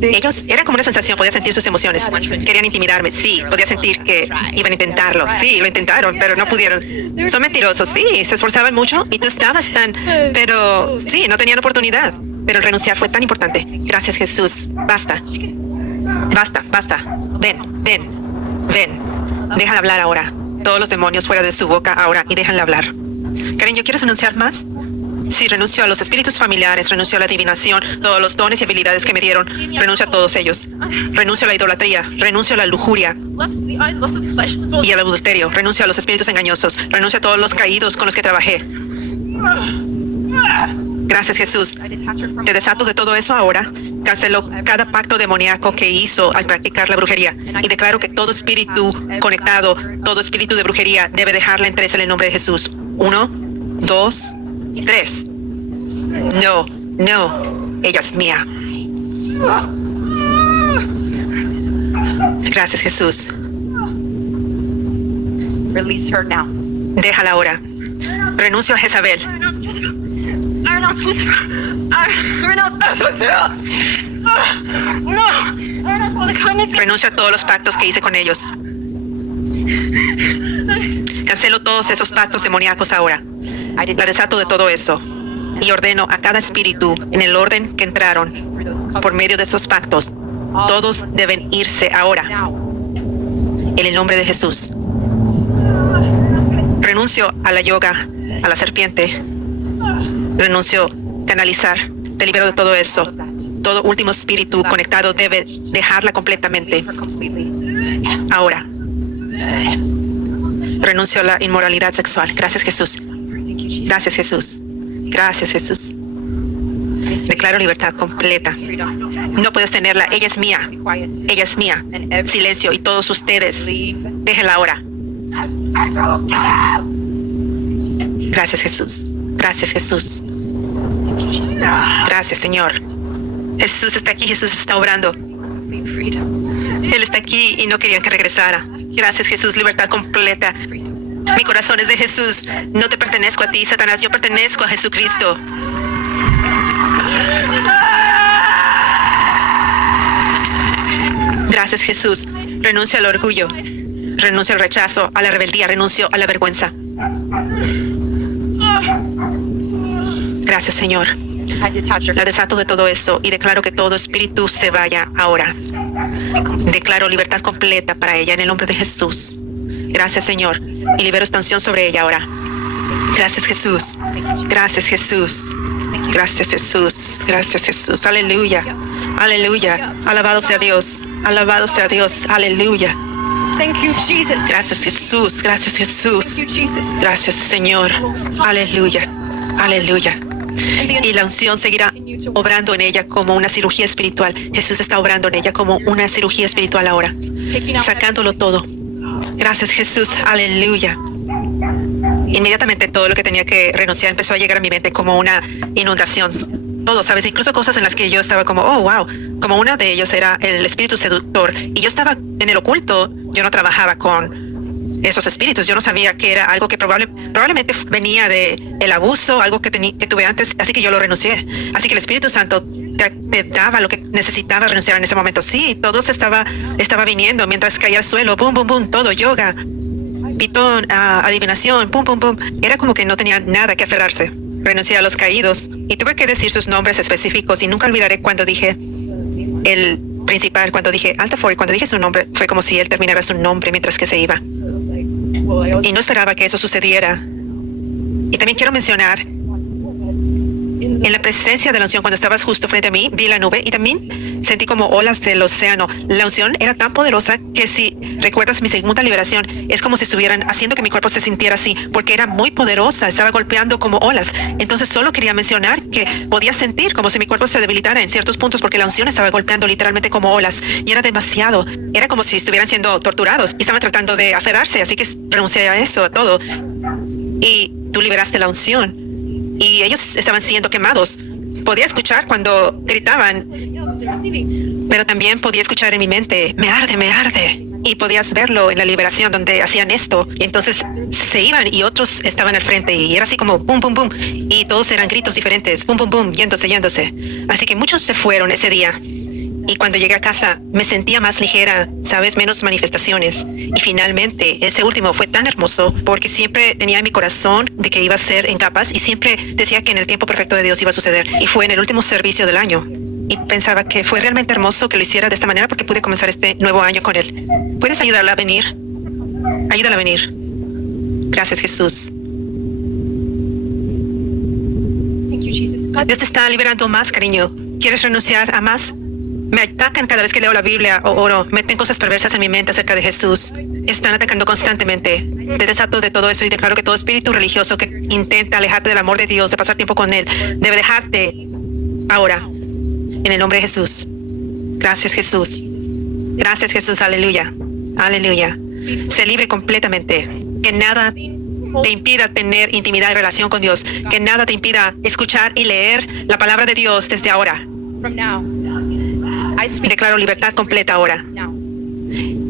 Ellos, era como una sensación, podía sentir sus emociones. Querían intimidarme, sí, podía sentir que iban a intentarlo. Sí, lo intentaron, pero no pudieron. Son mentirosos, sí, se esforzaban mucho y tú estabas tan... Pero sí, no tenían oportunidad. Pero el renunciar fue tan importante. Gracias, Jesús. Basta. Basta, basta. Ven, ven, ven. Déjala hablar ahora. Todos los demonios fuera de su boca ahora y déjenla hablar. Karen, ¿yo quiero renunciar más? Sí, renuncio a los espíritus familiares, renuncio a la adivinación, todos los dones y habilidades que me dieron, renuncio a todos ellos. Renuncio a la idolatría, renuncio a la lujuria y al adulterio, renuncio a los espíritus engañosos, renuncio a todos los caídos con los que trabajé. Gracias, Jesús. Te desato de todo eso ahora. Cancelo cada pacto demoníaco que hizo al practicar la brujería. Y declaro que todo espíritu conectado, todo espíritu de brujería debe dejarla en 3 en el nombre de Jesús. 1, 2, 3. No, no. Ella es mía. Gracias, Jesús. Déjala ahora. Renuncio a Jezabel. Renuncio a todos los pactos que hice con ellos. Cancelo todos esos pactos demoníacos ahora. La desato de todo eso. Y ordeno a cada espíritu en el orden que entraron por medio de esos pactos. Todos deben irse ahora. En el nombre de Jesús. Renuncio a la yoga, a la serpiente. Renuncio a canalizar. Te libero de todo eso. Todo último espíritu conectado debe dejarla completamente. Ahora. Renuncio a la inmoralidad sexual. Gracias, Jesús. Gracias, Jesús. Gracias, Jesús. Declaro libertad completa. No puedes tenerla. Ella es mía. Ella es mía. Silencio. Y todos ustedes, déjenla ahora. Gracias, Jesús. Gracias, Jesús. Gracias, Señor. Jesús está aquí. Jesús está obrando. Él está aquí y no querían que regresara. Gracias, Jesús. Libertad completa. Mi corazón es de Jesús. No te pertenezco a ti, Satanás. Yo pertenezco a Jesucristo. Gracias, Jesús. Renuncio al orgullo. Renuncio al rechazo, a la rebeldía. Renuncio a la vergüenza. Gracias, Señor. La desato de todo eso y declaro que todo espíritu se vaya ahora. Declaro libertad completa para ella en el nombre de Jesús. Gracias, Señor. Y libero esta unción sobre ella ahora. Gracias, Jesús. Gracias, Jesús. Gracias, Jesús. Gracias, Jesús. Aleluya. Aleluya. Alabado sea Dios. Alabado sea Dios. Aleluya. Gracias, Jesús. Gracias, Jesús. Gracias, Señor. Aleluya. Aleluya. Y la unción seguirá obrando en ella como una cirugía espiritual. Jesús está obrando en ella como una cirugía espiritual ahora. Sacándolo todo. Gracias, Jesús. Aleluya. Inmediatamente todo lo que tenía que renunciar empezó a llegar a mi mente como una inundación. todo, ¿sabes? Incluso cosas en las que yo estaba como, oh, wow. Como uno de ellos era el espíritu seductor. Y yo estaba en el oculto, yo no trabajaba con esos espíritus. Yo no sabía que era algo que probablemente venía de el abuso, algo que tuve antes, así que yo lo renuncié. Así que el Espíritu Santo te daba lo que necesitaba renunciar en ese momento. Sí, todo se estaba viniendo mientras caía al suelo, boom, boom, boom, todo, yoga, pitón, adivinación, pum, pum, pum. Era como que no tenía nada que aferrarse. Renuncié a los caídos y tuve que decir sus nombres específicos y nunca olvidaré cuando dije el principal, cuando dije Altafor, cuando dije su nombre, fue como si él terminara su nombre mientras que se iba. Y no esperaba que eso sucediera. Y también quiero mencionar, en la presencia de la unción, cuando estabas justo frente a mí, vi la nube y también sentí como olas del océano. La unción era tan poderosa que si recuerdas mi segunda liberación, es como si estuvieran haciendo que mi cuerpo se sintiera así, porque era muy poderosa, estaba golpeando como olas. Entonces solo quería mencionar que podía sentir como si mi cuerpo se debilitara en ciertos puntos, porque la unción estaba golpeando literalmente como olas y era demasiado. Era como si estuvieran siendo torturados y estaban tratando de aferrarse, así que renuncié a eso, a todo. Y tú liberaste la unción. Y ellos estaban siendo quemados. Podía escuchar cuando gritaban, pero también podía escuchar en mi mente, me arde, me arde. Y podías verlo en la liberación donde hacían esto. Y entonces se iban y otros estaban al frente y era así como boom, boom, boom. Y todos eran gritos diferentes, boom, boom, boom, yéndose, yéndose. Así que muchos se fueron ese día. Y cuando llegué a casa me sentía más ligera, ¿sabes? Menos manifestaciones. Y finalmente, ese último fue tan hermoso porque siempre tenía en mi corazón de que iba a ser en capas y siempre decía que en el tiempo perfecto de Dios iba a suceder. Y fue en el último servicio del año. Y pensaba que fue realmente hermoso que lo hiciera de esta manera porque pude comenzar este nuevo año con él. ¿Puedes ayudarla a venir? Ayúdala a venir. Gracias, Jesús. Dios te está liberando más, cariño. ¿Quieres renunciar a más? Me atacan cada vez que leo la Biblia o oro. Meten cosas perversas en mi mente acerca de Jesús. Están atacando constantemente. Te desato de todo eso y declaro que todo espíritu religioso que intenta alejarte del amor de Dios, de pasar tiempo con Él, debe dejarte ahora. En el nombre de Jesús. Gracias, Jesús. Gracias, Jesús. Aleluya. Aleluya. Sé libre completamente. Que nada te impida tener intimidad y relación con Dios. Que nada te impida escuchar y leer la palabra de Dios desde ahora. Declaro libertad completa ahora.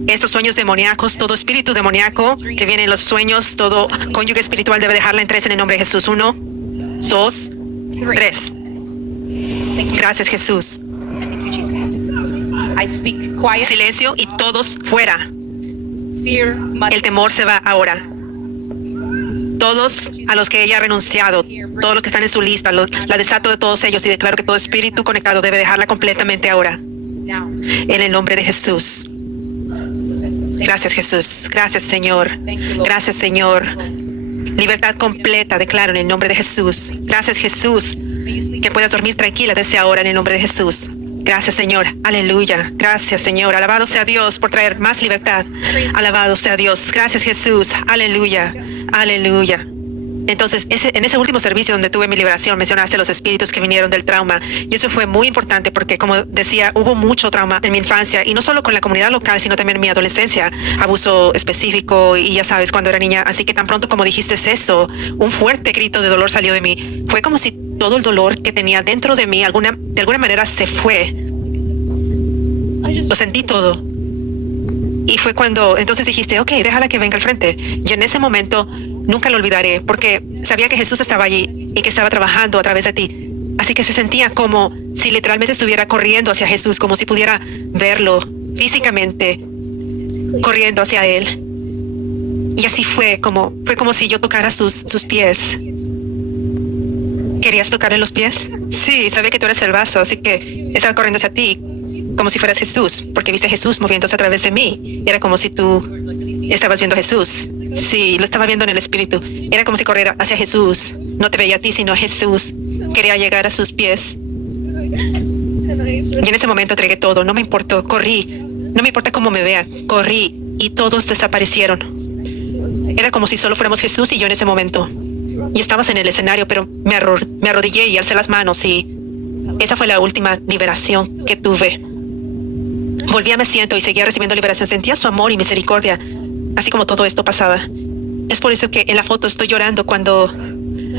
Estos sueños demoníacos, todo espíritu demoníaco que viene en los sueños, todo cónyuge espiritual debe dejarla en 3 en el nombre de Jesús. 1, 2, 3. Gracias, Jesús. Silencio y todos fuera. El temor se va ahora. Todos a los que ella ha renunciado, todos los que están en su lista, la desato de todos ellos y declaro que todo espíritu conectado debe dejarla completamente ahora. En el nombre de Jesús. Gracias, Jesús. Gracias, Señor. Gracias, Señor. Libertad completa, declaro en el nombre de Jesús. Gracias, Jesús. Que puedas dormir tranquila desde ahora en el nombre de Jesús. Gracias, Señor. Aleluya. Gracias, Señor. Alabado sea Dios por traer más libertad. Alabado sea Dios. Gracias, Jesús. Aleluya. Aleluya. Entonces, en ese último servicio donde tuve mi liberación, mencionaste los espíritus que vinieron del trauma. Y eso fue muy importante porque, como decía, hubo mucho trauma en mi infancia. Y no solo con la comunidad local, sino también en mi adolescencia. Abuso específico y ya sabes, cuando era niña. Así que tan pronto como dijiste eso, un fuerte grito de dolor salió de mí. Fue como si todo el dolor que tenía dentro de mí, de alguna manera se fue. Lo sentí todo. Y fue cuando entonces dijiste, ok, déjala que venga al frente. Y en ese momento nunca lo olvidaré porque sabía que Jesús estaba allí y que estaba trabajando a través de ti. Así que se sentía como si literalmente estuviera corriendo hacia Jesús, como si pudiera verlo físicamente, corriendo hacia Él. Y así fue como si yo tocara sus pies. ¿Querías tocarle los pies? Sí, sabía que tú eres el vaso, así que estaba corriendo hacia ti como si fueras Jesús, porque viste a Jesús moviéndose a través de mí. Era como si tú estabas viendo a Jesús. Sí, lo estaba viendo en el espíritu. Era como si corriera hacia Jesús. No te veía a ti, sino a Jesús. Quería llegar a sus pies. Y en ese momento entregué todo. No me importó. Corrí. No me importa cómo me vean. Corrí y todos desaparecieron. Era como si solo fuéramos Jesús y yo en ese momento. Y estabas en el escenario, pero me arrodillé y alcé las manos y esa fue la última liberación que tuve. Volví a mi asiento y seguía recibiendo liberación. Sentía su amor y misericordia, así como todo esto pasaba. Es por eso que en la foto estoy llorando cuando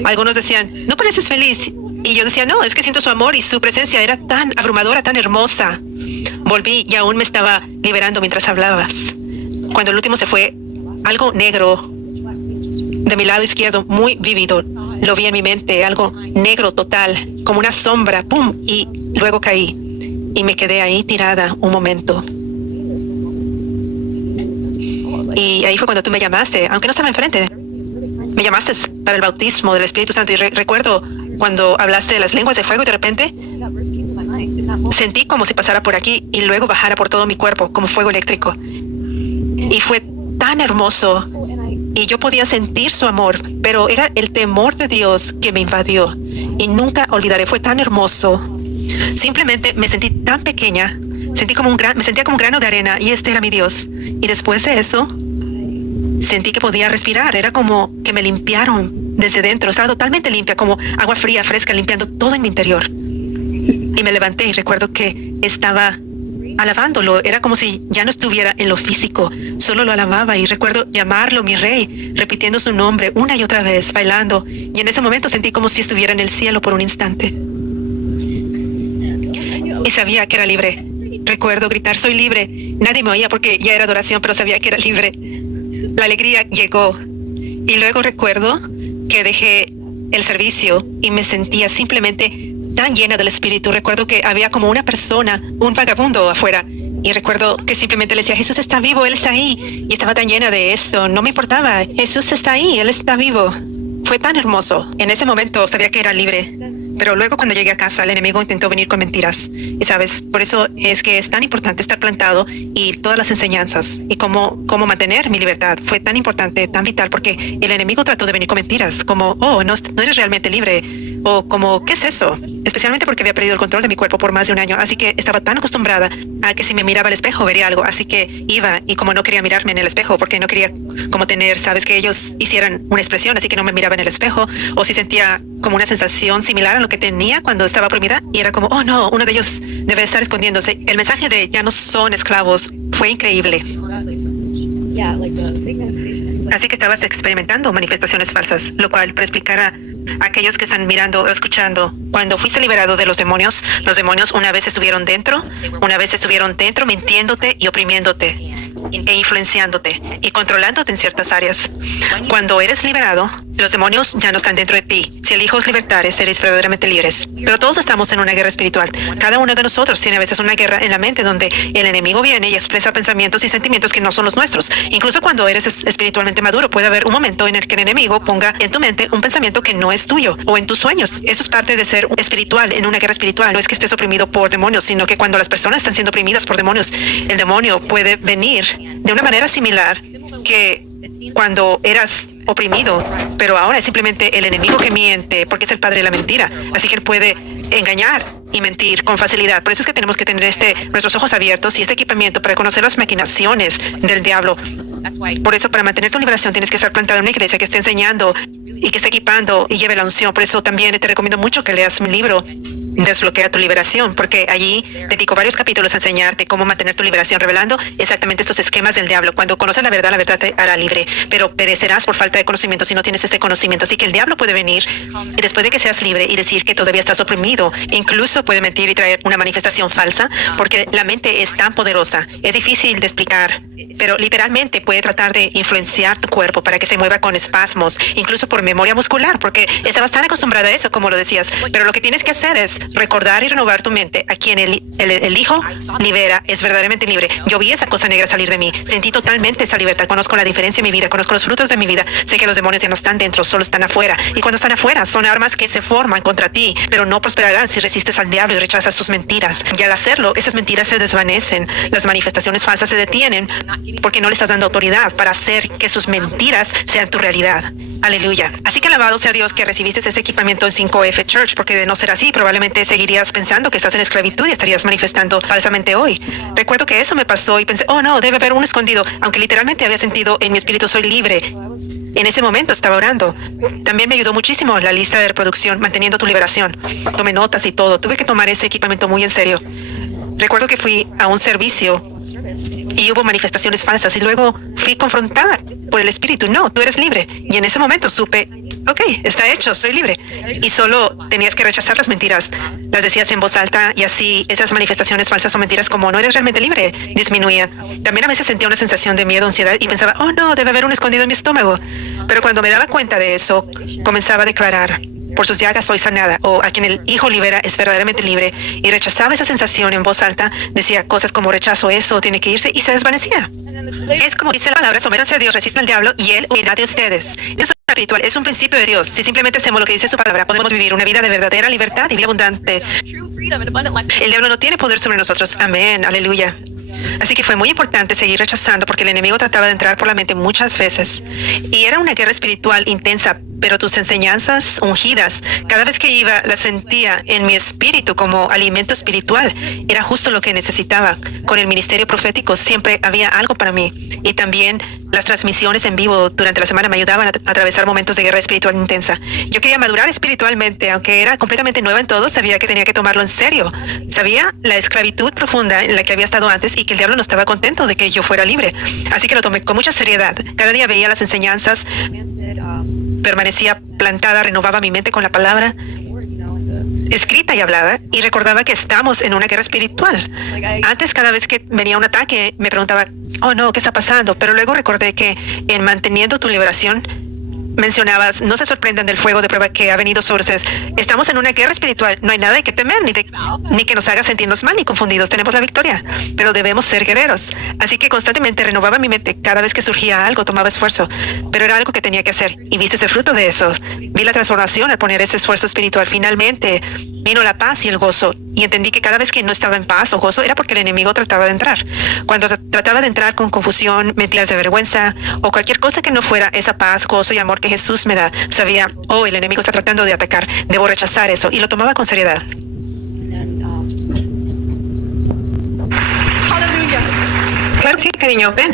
algunos decían, no pareces feliz. Y yo decía, no, es que siento su amor y su presencia era tan abrumadora, tan hermosa. Volví y aún me estaba liberando mientras hablabas. Cuando el último se fue, algo negro de mi lado izquierdo, muy vívido, lo vi en mi mente, algo negro total, como una sombra, ¡pum! Y luego caí. Y me quedé ahí tirada un momento. Y ahí fue cuando tú me llamaste, aunque no estaba enfrente. Me llamaste para el bautismo del Espíritu Santo. Y recuerdo cuando hablaste de las lenguas de fuego y de repente sentí como si pasara por aquí y luego bajara por todo mi cuerpo como fuego eléctrico. Y fue tan hermoso. Y yo podía sentir su amor, pero era el temor de Dios que me invadió. Y nunca olvidaré, fue tan hermoso. Simplemente me sentí tan pequeña, me sentía como un grano de arena y este era mi Dios. Y después de eso, sentí que podía respirar, era como que me limpiaron desde dentro, estaba totalmente limpia, como agua fría, fresca, limpiando todo en mi interior. Y me levanté y recuerdo que estaba alabándolo, era como si ya no estuviera en lo físico, solo lo alababa y recuerdo llamarlo mi rey, repitiendo su nombre una y otra vez, bailando. Y en ese momento sentí como si estuviera en el cielo por un instante. Y sabía que era libre. Recuerdo gritar, soy libre. Nadie me oía porque ya era adoración, pero sabía que era libre. La alegría llegó. Y luego recuerdo que dejé el servicio y me sentía simplemente tan llena del Espíritu. Recuerdo que había como una persona, un vagabundo afuera. Y recuerdo que simplemente le decía, Jesús está vivo, Él está ahí. Y estaba tan llena de esto, no me importaba. Jesús está ahí, Él está vivo. Fue tan hermoso. En ese momento sabía que era libre. Pero luego cuando llegué a casa, el enemigo intentó venir con mentiras. Y sabes, por eso es que es tan importante estar plantado y todas las enseñanzas y cómo mantener mi libertad. Fue tan importante, tan vital, porque el enemigo trató de venir con mentiras, como, oh, no eres realmente libre, o como, ¿qué es eso? Especialmente porque había perdido el control de mi cuerpo por más de un año, así que estaba tan acostumbrada a que si me miraba al espejo vería algo, así que iba y como no quería mirarme en el espejo, porque no quería como tener, sabes, que ellos hicieran una expresión, así que no me miraba en el espejo, o si sentía como una sensación similar a lo que tenía cuando estaba oprimida, y era como, oh no, uno de ellos debe estar escondiéndose. El mensaje de ya no son esclavos fue increíble. Así que estabas experimentando manifestaciones falsas, lo cual para explicar a aquellos que están mirando o escuchando, cuando fuiste liberado de los demonios una vez estuvieron dentro mintiéndote y oprimiéndote e influenciándote y controlándote en ciertas áreas. Cuando eres liberado, los demonios ya no están dentro de ti. Si eliges libertades, seréis verdaderamente libres. Pero todos estamos en una guerra espiritual. Cada uno de nosotros tiene a veces una guerra en la mente donde el enemigo viene y expresa pensamientos y sentimientos que no son los nuestros. Incluso cuando eres espiritualmente maduro, puede haber un momento en el que el enemigo ponga en tu mente un pensamiento que no es tuyo o en tus sueños. Eso es parte de ser espiritual, en una guerra espiritual. No es que estés oprimido por demonios, sino que cuando las personas están siendo oprimidas por demonios, el demonio puede venir de una manera similar que cuando eras oprimido, pero ahora es simplemente el enemigo que miente porque es el padre de la mentira, así que él puede engañar y mentir con facilidad. Por eso es que tenemos que tener nuestros ojos abiertos y este equipamiento para conocer las maquinaciones del diablo. Por eso, para mantener tu liberación, tienes que estar plantado en una iglesia que esté enseñando y que esté equipando y lleve la unción. Por eso también te recomiendo mucho que leas mi libro, Desbloquea tu liberación, porque allí dedico varios capítulos a enseñarte cómo mantener tu liberación, revelando exactamente estos esquemas del diablo. Cuando conoces la verdad te hará libre, pero perecerás por falta de conocimiento si no tienes este conocimiento. Así que el diablo puede venir y después de que seas libre y decir que todavía estás oprimido, incluso puede mentir y traer una manifestación falsa, porque la mente es tan poderosa. Es difícil de explicar, pero literalmente puede tratar de influenciar tu cuerpo para que se mueva con espasmos, incluso por memoria muscular, porque estabas tan acostumbrada a eso, como lo decías. Pero lo que tienes que hacer es recordar y renovar tu mente. A quien el Hijo libera es verdaderamente libre. Yo vi esa cosa negra salir de mí. Sentí totalmente esa libertad. Conozco la diferencia en mi vida. Conozco los frutos de mi vida. Sé que los demonios ya no están dentro, solo están afuera. Y cuando están afuera, son armas que se forman contra ti, pero no prosperarán si resistes al diablo y rechazas sus mentiras. Y al hacerlo, esas mentiras se desvanecen. Las manifestaciones falsas se detienen porque no le estás dando autoridad para hacer que sus mentiras sean tu realidad. Aleluya. Así que alabado sea Dios que recibiste ese equipamiento en 5F Church, porque de no ser así, probablemente seguirías pensando que estás en esclavitud y estarías manifestando falsamente hoy. Recuerdo que eso me pasó y pensé, oh no, debe haber un escondido, aunque literalmente había sentido en mi espíritu, soy libre. En ese momento estaba orando. También me ayudó muchísimo la lista de reproducción, manteniendo tu liberación. Tomé notas y todo. Tuve que tomar ese equipamiento muy en serio. Recuerdo que fui a un servicio y hubo manifestaciones falsas y luego fui confrontada por el espíritu. No, tú eres libre. Y en ese momento supe, ok, está hecho, soy libre. Y solo tenías que rechazar las mentiras. Las decías en voz alta y así esas manifestaciones falsas o mentiras como no eres realmente libre disminuían. También a veces sentía una sensación de miedo, ansiedad y pensaba, oh no, debe haber un escondido en mi estómago. Pero cuando me daba cuenta de eso, comenzaba a declarar, por sus llagas soy sanada, o a quien el Hijo libera es verdaderamente libre, y rechazaba esa sensación en voz alta, decía cosas como rechazo eso, tiene que irse, y se desvanecía. Es como dice la palabra, sométanse a Dios, resistan al diablo, y Él huirá de ustedes. Es un ritual, es un principio de Dios. Si simplemente hacemos lo que dice su palabra, podemos vivir una vida de verdadera libertad y vida abundante. El diablo no tiene poder sobre nosotros. Amén, aleluya. Así que fue muy importante seguir rechazando porque el enemigo trataba de entrar por la mente muchas veces. Y era una guerra espiritual intensa, pero tus enseñanzas ungidas, cada vez que iba, las sentía en mi espíritu como alimento espiritual. Era justo lo que necesitaba. Con el ministerio profético siempre había algo para mí. Y también las transmisiones en vivo durante la semana me ayudaban a atravesar momentos de guerra espiritual intensa. Yo quería madurar espiritualmente, aunque era completamente nueva en todo, sabía que tenía que tomarlo en serio. Sabía la esclavitud profunda en la que había estado antes y que el diablo no estaba contento de que yo fuera libre. Así que lo tomé con mucha seriedad. Cada día veía las enseñanzas, permanecía plantada, renovaba mi mente con la palabra escrita y hablada, y recordaba que estamos en una guerra espiritual. Antes, cada vez que venía un ataque, me preguntaba, oh no, ¿qué está pasando? Pero luego recordé que en manteniendo tu liberación, mencionabas, no se sorprendan del fuego de prueba que ha venido sobre ustedes. Estamos en una guerra espiritual. No hay nada de que temer, ni que nos haga sentirnos mal ni confundidos. Tenemos la victoria, pero debemos ser guerreros. Así que constantemente renovaba mi mente. Cada vez que surgía algo, tomaba esfuerzo. Pero era algo que tenía que hacer. Y viste el fruto de eso. Vi la transformación al poner ese esfuerzo espiritual. Finalmente vino la paz y el gozo. Y entendí que cada vez que no estaba en paz o gozo era porque el enemigo trataba de entrar. Cuando trataba de entrar con confusión, mentiras de vergüenza o cualquier cosa que no fuera esa paz, gozo y amor que Jesús me da, sabía, oh, el enemigo está tratando de atacar, debo rechazar eso, y lo tomaba con seriedad. Claro, sí, cariño, ven.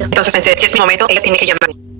Entonces pensé, si es mi momento, ella tiene que llamarme.